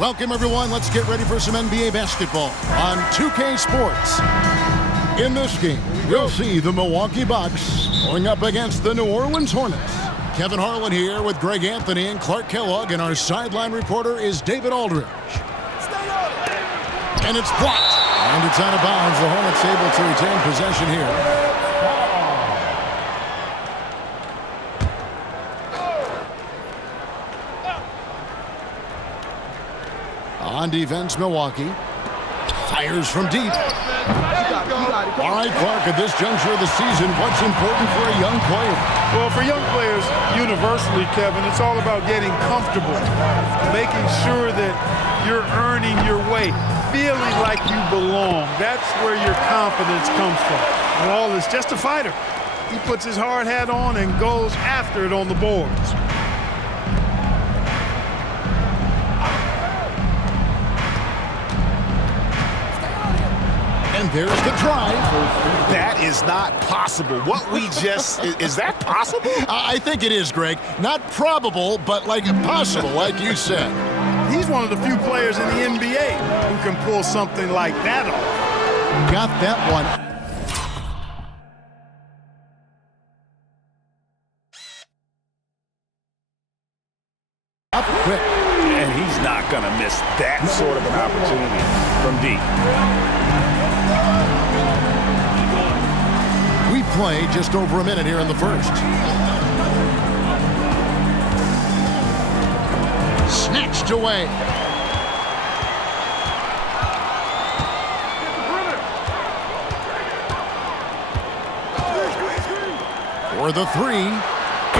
Welcome, everyone. Let's get ready for some NBA basketball on 2K Sports. In this game, we'll see the Milwaukee Bucks going up against the New Orleans Hornets. Kevin Harlan here with Greg Anthony and Clark Kellogg, and our sideline reporter is David Aldridge. And it's blocked. And it's out of bounds. The Hornets able to retain possession here. On defense, Milwaukee fires from deep. All right, Clark, at this juncture of the season, what's important for a young player? Well, for young players, universally, Kevin, it's all about getting comfortable, making sure that you're earning your way, feeling like you belong. That's where your confidence comes from. Wall is just a fighter. He puts his hard hat on and goes after it on the boards. And there's the drive. That is not possible. What we just, is that possible? I think it is, Greg. Not probable, but like possible, like you said. He's one of the few players in the NBA who can pull something like that off. Got that one. Up quick. And he's not going to miss that sort of an opportunity from deep. We play just over a minute here in the first. Snatched away. For the three,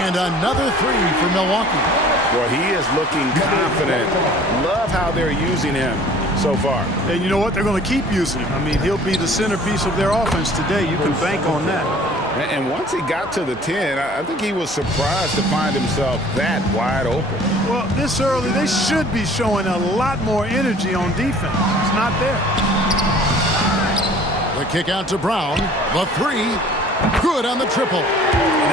and another three for Milwaukee. Well, he is looking confident. Love how they're using him so far. And you know what? They're going to keep using him. I mean, he'll be the centerpiece of their offense today. You can bank on that. And once he got to the 10, I think he was surprised to find himself that wide open. Well, this early, they should be showing a lot more energy on defense. It's not there. The kick out to Brown. The three. Good on the triple.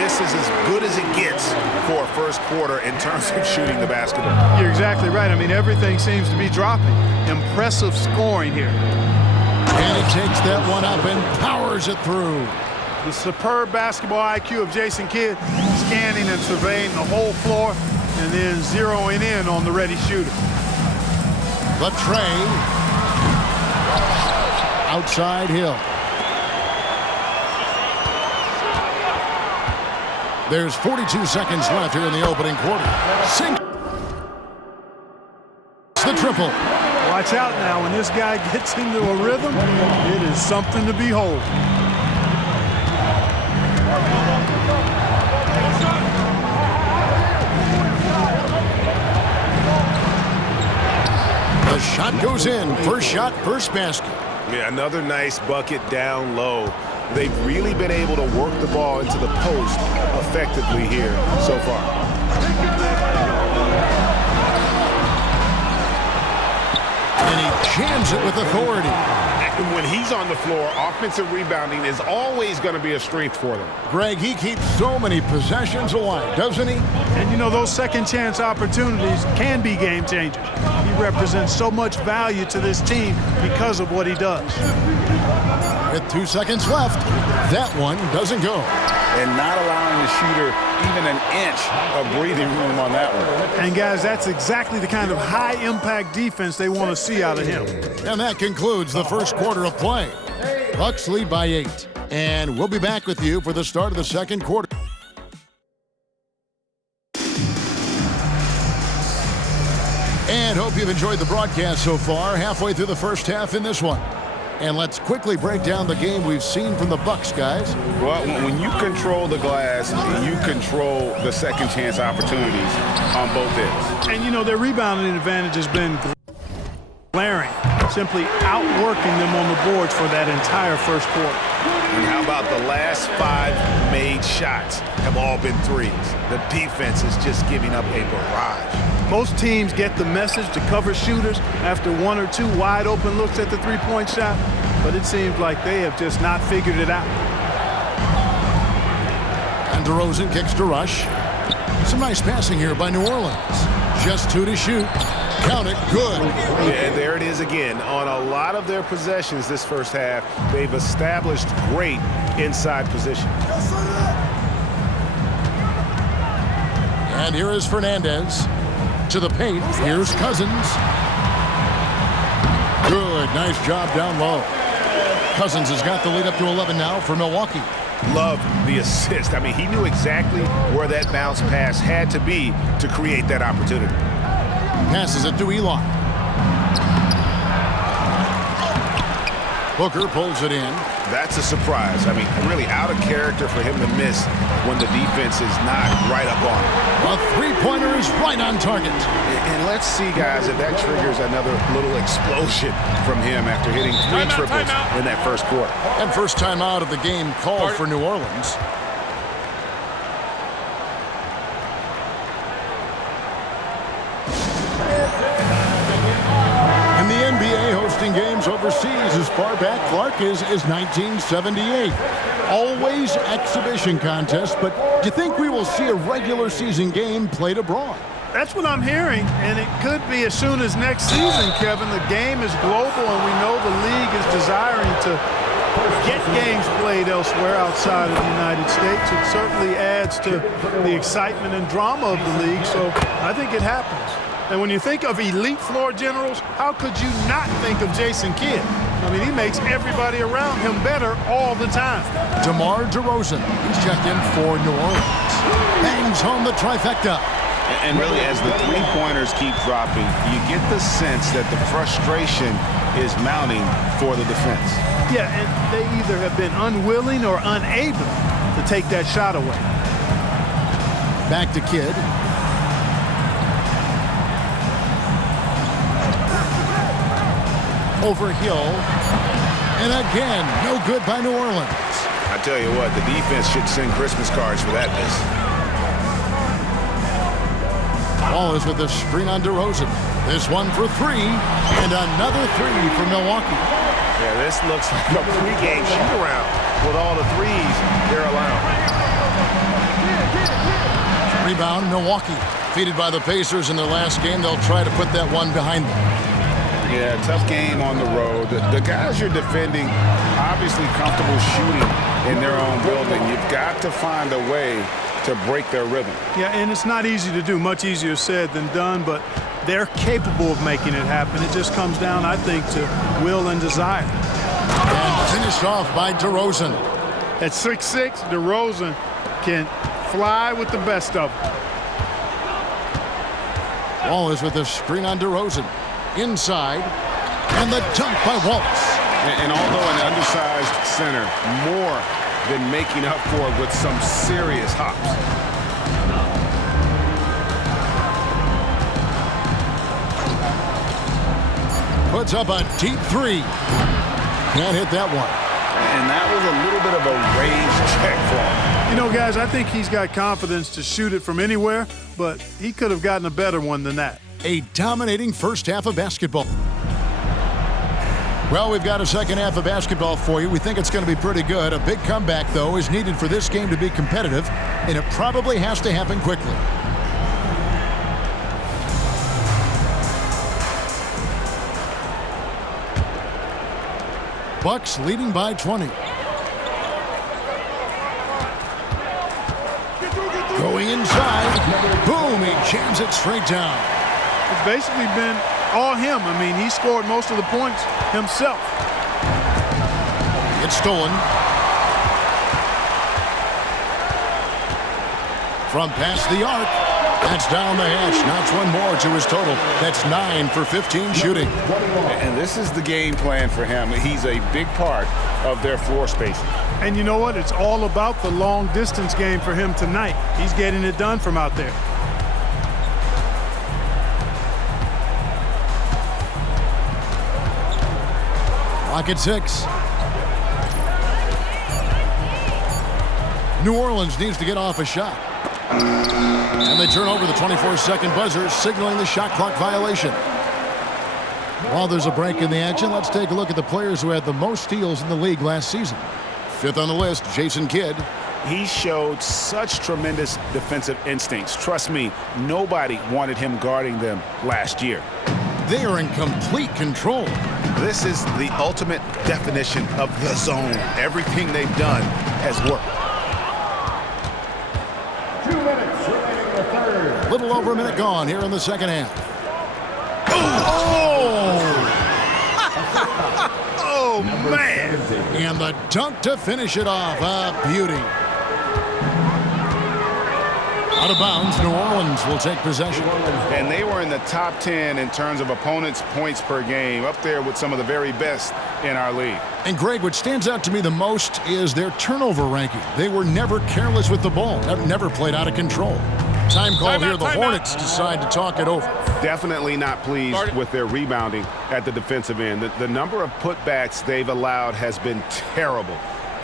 This is as good as it gets for a first quarter in terms of shooting the basketball. You're exactly right. I mean, everything seems to be dropping. Impressive scoring here. And he takes that one up and powers it through. The superb basketball IQ of Jason Kidd, scanning and surveying the whole floor and then zeroing in on the ready shooter. The tray. Outside Hill. There's 42 seconds left here in the opening quarter. Sink the triple. Watch out now. When this guy gets into a rhythm, it is something to behold. The shot goes in. First shot, first basket. Yeah, another nice bucket down low. They've really been able to work the ball into the post effectively here so far. And he jams it with authority. And when he's on the floor, offensive rebounding is always going to be a strength for them. Greg, he keeps so many possessions alive, doesn't he? And you know, those second chance opportunities can be game changers. He represents so much value to this team because of what he does. With 2 seconds left, that one doesn't go. And not allowing the shooter even an inch of breathing room on that one. And guys, that's exactly the kind of high-impact defense they want to see out of him. And that concludes the first quarter of play. Bucks lead by 8. And we'll be back with you for the start of the second quarter. And hope you've enjoyed the broadcast so far. Halfway through the first half in this one. And let's quickly break down the game we've seen from the Bucks, guys. Well, when you control the glass, you control the second chance opportunities on both ends. And, you know, their rebounding advantage has been glaring, simply outworking them on the boards for that entire first quarter. And how about the last 5 made shots have all been threes? The defense is just giving up a barrage. Most teams get the message to cover shooters after 1 or 2 wide open looks at the three-point shot, but it seems like they have just not figured it out. And DeRozan kicks to Rush. Some nice passing here by New Orleans. Just 2 to shoot. Count it, good. And there it is again. On a lot of their possessions this first half, they've established great inside position. And here is Fernandez. To the paint, here's Cousins. Good, nice job down low. Cousins has got the lead up to 11 now for Milwaukee. Love the assist. I mean, he knew exactly where that bounce pass had to be to create that opportunity. Passes it to Eli. Booker pulls it in. That's a surprise. I mean, really out of character for him to miss when the defense is not right up on him. A three-pointer is right on target. And let's see, guys, if that triggers another little explosion from him after hitting three triples in that first quarter. And first time out of the game called for New Orleans. In the NBA, hosting games overseas as far back, Clark, is 1978. Always exhibition contests, but do you think we will see a regular season game played abroad? That's what I'm hearing, and it could be as soon as next season, Kevin. The game is global, and we know the league is desiring to get games played elsewhere outside of the United States. It certainly adds to the excitement and drama of the league, so I think it happens. And when you think of elite floor generals, how could you not think of Jason Kidd? I mean, he makes everybody around him better all the time. DeMar DeRozan, he's checked in for New Orleans. Bangs home the trifecta. And really, as the three-pointers keep dropping, you get the sense that the frustration is mounting for the defense. Yeah, and they either have been unwilling or unable to take that shot away. Back to Kidd. Over Hill. And again, no good by New Orleans. I tell you what, the defense should send Christmas cards for that miss. Ball is with a screen on DeRozan. This one for three, and another three for Milwaukee. Yeah, this looks like a pregame shoot-around with all the threes they're allowing. Rebound, Milwaukee. Defeated by the Pacers in their last game. They'll try to put that one behind them. Yeah, tough game on the road. The guys you're defending, obviously comfortable shooting in their own building. You've got to find a way to break their rhythm. Yeah, and it's not easy to do. Much easier said than done, but they're capable of making it happen. It just comes down, I think, to will and desire. And finished off by DeRozan. At 6'6", DeRozan can fly with the best of them. Ball is with a screen on DeRozan. Inside, and the dunk by Wallace. And although an undersized center, more than making up for it with some serious hops. Puts up a deep three. Can't hit that one. And that was a little bit of a range check for him. You know, guys, I think he's got confidence to shoot it from anywhere, but he could have gotten a better one than that. A dominating first half of basketball. Well, we've got a second half of basketball for you. We think it's going to be pretty good. A big comeback, though, is needed for this game to be competitive, and it probably has to happen quickly. Bucks leading by 20. Going inside. Boom, he jams it straight down. It's basically been all him. I mean, he scored most of the points himself. It's stolen. From past the arc. That's down the hatch. Knocks one more to his total. That's 9 for 15 shooting. And this is the game plan for him. He's a big part of their floor spacing. And you know what? It's all about the long distance game for him tonight. He's getting it done from out there. Clock at 6. New Orleans needs to get off a shot. And they turn over the 24-second buzzer, signaling the shot clock violation. While there's a break in the action, let's take a look at the players who had the most steals in the league last season. Fifth on the list, Jason Kidd. He showed such tremendous defensive instincts. Trust me, nobody wanted him guarding them last year. They are in complete control. This is the ultimate definition of the zone. Everything they've done has worked. 2 minutes remaining in the third. Little over a minute gone here in the second half. Oh, man. And the dunk to finish it off. A beauty. Out of bounds, New Orleans will take possession. And they were in the top 10 in terms of opponents' points per game, up there with some of the very best in our league. And Greg, what stands out to me the most is their turnover ranking. They were never careless with the ball, never played out of control. Time call here. The Hornets decide to talk it over. Definitely not pleased with their rebounding at the defensive end. The number of putbacks they've allowed has been terrible.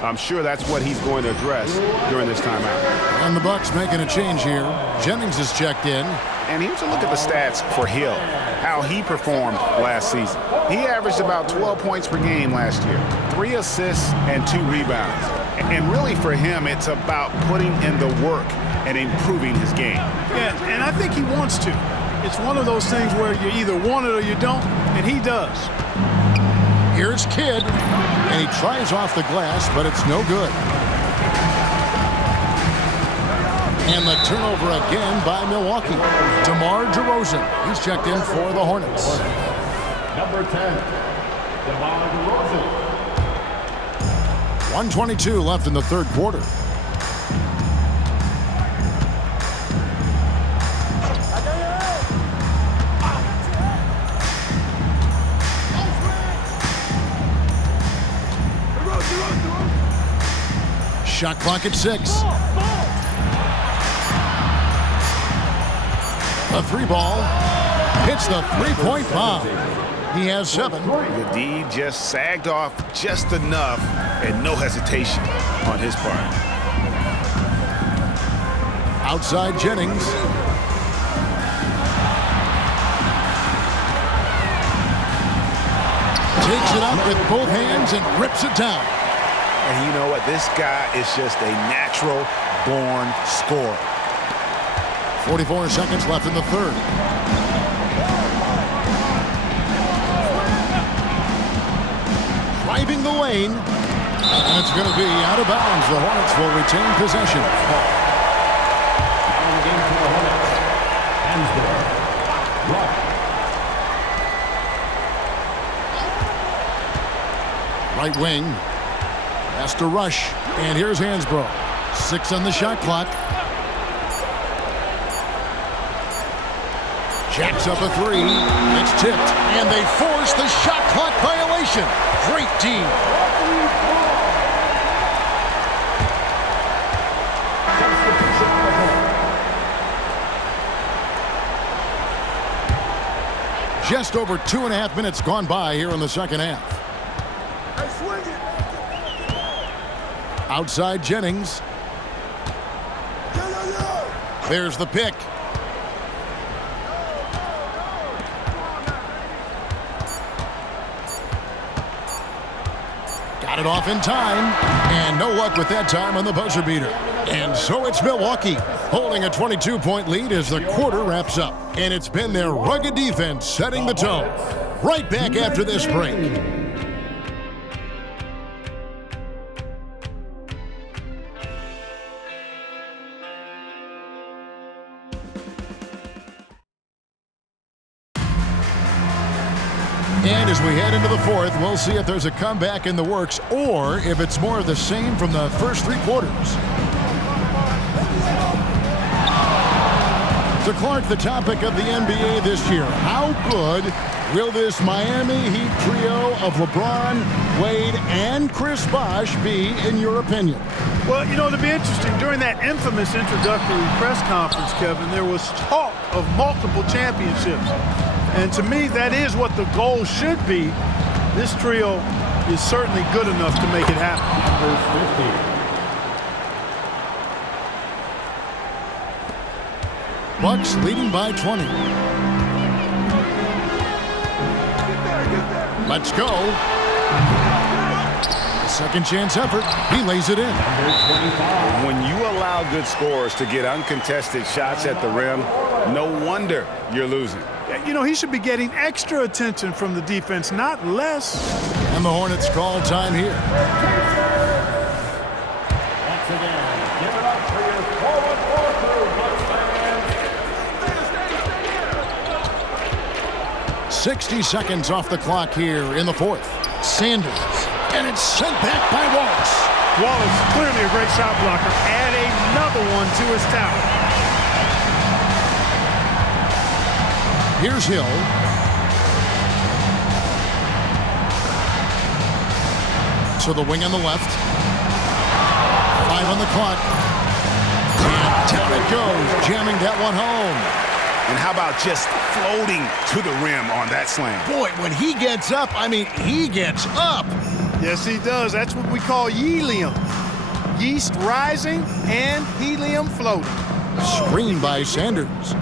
I'm sure that's what he's going to address during this timeout. And the Bucks making a change here. Jennings is checked in. And here's a look at the stats for Hill, how he performed last season. He averaged about 12 points per game last year, 3 assists and 2 rebounds. And really for him, it's about putting in the work and improving his game. Yeah, and I think he wants to. It's one of those things where you either want it or you don't, and he does. Here's Kidd, and he tries off the glass, but it's no good. And the turnover again by Milwaukee. DeMar DeRozan, he's checked in for the Hornets. Number 10, DeMar DeRozan. 1:22 left in the third quarter. Shot clock at 6. A 3-ball hits the three-point bomb. He has 7. The D just sagged off just enough and no hesitation on his part. Outside Jennings. Takes it up with both hands and rips it down. And you know what? This guy is just a natural-born scorer. 44 seconds left in the third. Driving the lane. And it's going to be out of bounds. The Hornets will retain possession. Right wing. Has to rush. And here's Hansbrough. 6 on the shot clock. Jacks up a 3. It's tipped. And they force the shot clock violation. Great team. Just over 2.5 minutes gone by here in the second half. Outside Jennings. There's the pick. Got it off in time, and no luck with that time on the buzzer beater. And so it's Milwaukee holding a 22-point lead as the quarter wraps up. And it's been their rugged defense setting the tone. Right back after this break. And as we head into the fourth, we'll see if there's a comeback in the works or if it's more of the same from the first 3 quarters. So Clark, the topic of the NBA this year, how good will this Miami Heat trio of LeBron, Wade, and Chris Bosh be, in your opinion? Well, you know, to be interesting, during that infamous introductory press conference, Kevin, there was talk of multiple championships. And to me, that is what the goal should be. This trio is certainly good enough to make it happen. Bucks leading by 20. Let's go. Second chance effort. He lays it in. When you allow good scorers to get uncontested shots at the rim, no wonder you're losing. You know, he should be getting extra attention from the defense, not less. And the Hornets call time here. Once again, give it up for your forward walkthrough, Bucks fans. 60 seconds off the clock here in the fourth. Sanders, and it's sent back by Wallace. Wallace, clearly a great shot blocker. Add another one to his tower. Here's Hill. To the wing on the left. 5 on the clock. And down it goes, jamming that one home. And how about just floating to the rim on that slam? Boy, when he gets up, I mean, he gets up. Yes, he does. That's what we call helium. Yeast rising and helium floating. Screened by Sanders.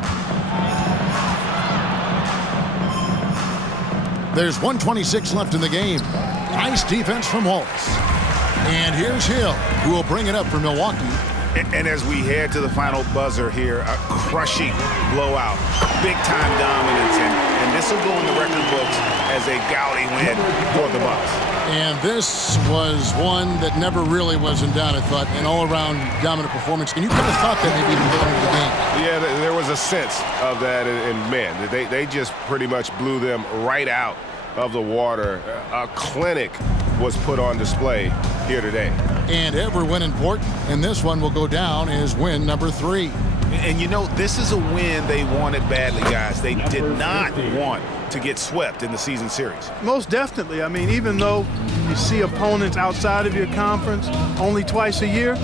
There's 1:26 left in the game. Nice defense from Wallace. And here's Hill, who will bring it up for Milwaukee. And as we head to the final buzzer here, a crushing blowout, big-time dominance, and this will go in the record books as a gaudy win for the Bucks. And this was one that never really was in doubt, I thought, an all-around dominant performance. And you could have thought that maybe even going into the game. Yeah, there was a sense of that, and man, they just pretty much blew them right out of the water. A clinic was put on display here today. And every win important, and this one will go down as win number 3. And you know, this is a win they wanted badly, guys. They did not want to get swept in the season series. Most definitely. I mean, even though you see opponents outside of your conference only twice a year,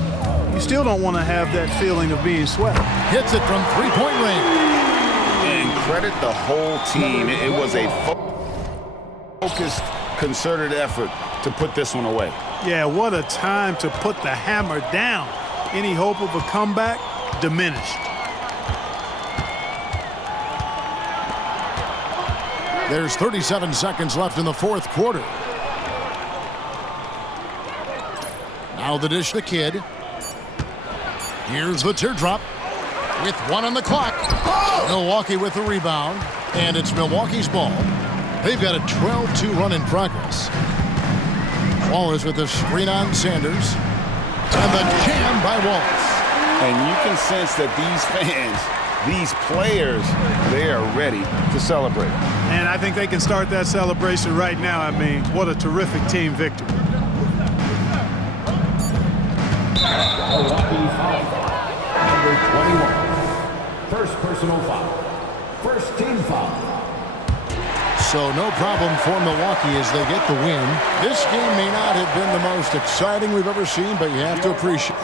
you still don't want to have that feeling of being swept. Hits it from three-point range. And credit the whole team. It was a focused, concerted effort to put this one away. Yeah, what a time to put the hammer down. Any hope of a comeback diminished. There's 37 seconds left in the fourth quarter. Now the dish, the kid. Here's the teardrop with 1 on the clock. Milwaukee with the rebound, and it's Milwaukee's ball. They've got a 12-2 run in progress. Wallace with the screen on Sanders. And the jam by Wallace. And you can sense that these fans, these players, they are ready to celebrate. And I think they can start that celebration right now. I mean, what a terrific team victory. Milwaukee foul. Number 21. First personal foul. First team foul. So no problem for Milwaukee as they get the win. This game may not have been the most exciting we've ever seen, but you have to appreciate